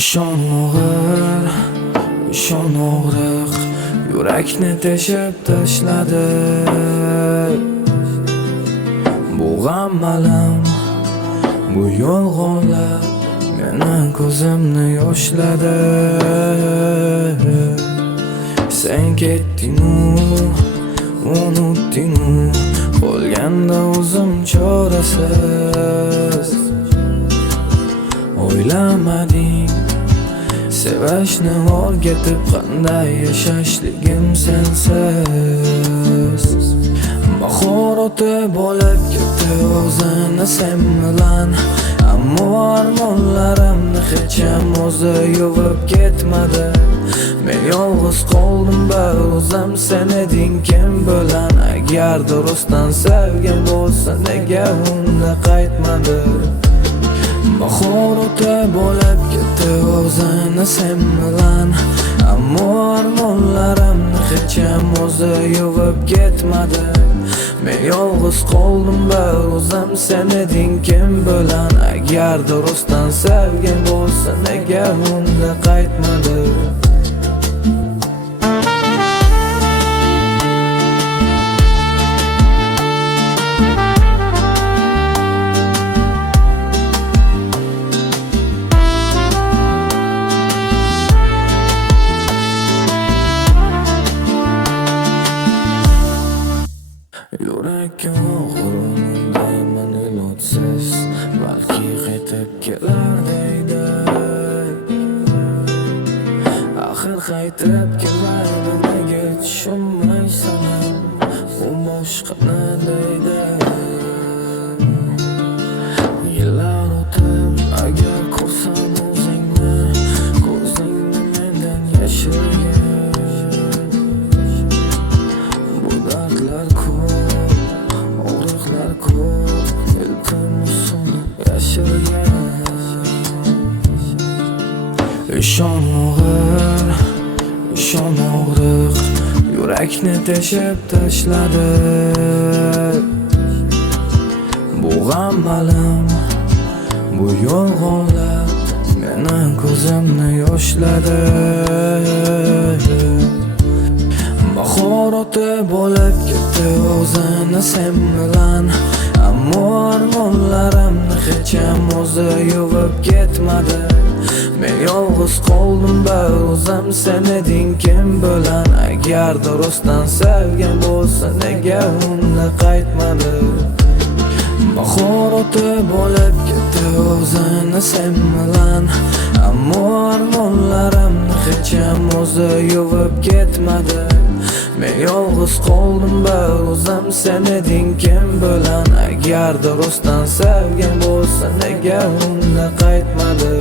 Ishon og'ir, ishon og'riq, yurakni teshib tashladi. Bu g'am alam, bu yolg'onlar meni ko'zimni yoshladi. Sen ketding-u, unutding-u, qolganda o'zim chorasiz. O'ylamading sevishni o'rgatib qanday yashashligim sensiz. Bahor o'tib olib ketdi o'zini sen bilan, ammo armonlarimni hech ham o'zi yuvib ketmadi. Men yolg'iz qoldim o'zim, sen eding kim bilan. Agarda rostdan sevgan bo'lsa nega unda qaytmadi? Bahor o'tib olib ketdi o'zini sen bilan, ammo armonlarimni hech ham o'zi yuvib ketmadi. Men yolg'iz qoldim o'zim, sen eding kim bilan. Agarda rostdan sevgan bo'lsa nega unda qaytmadi? Yurakka og'irman ilojsiz, balki qaytib kelar deydi. Axir qaytib kelmaydi, nega tushunmaysan? U boshqani deydi. Yillar o'tib agar ko'rsam o'zingni, ko'zingni mendan yashirgin. Bu dardlar ko'p, og'riqlar ko'p, iltimos yashirgan. Ishon og'ir, ishon og'riq, yurakni teshib tashladi. Bu g'am alam, bu yolg'onlar meni ko'zimni yoshladi. Bahor o'tib olib ketdi o'zini sen bilan, ammo armonlarimni hech ham o'zi yuvib ketmadi. Men yolg'iz qoldim o'zim, sen eding kim bilan. Agarda rostdan sevgan bo'lsa nega unda qaytmadi? Bahor o'tib olib ketdi o'zini sen bilan, ammo armonlarimni hech ham o'zi yuvib ketmadi. Men yolg'iz qoldim o'zim, sen eding kim bilan. Agarda rostdan sevgan bo'lsa nega unda qaytmadi?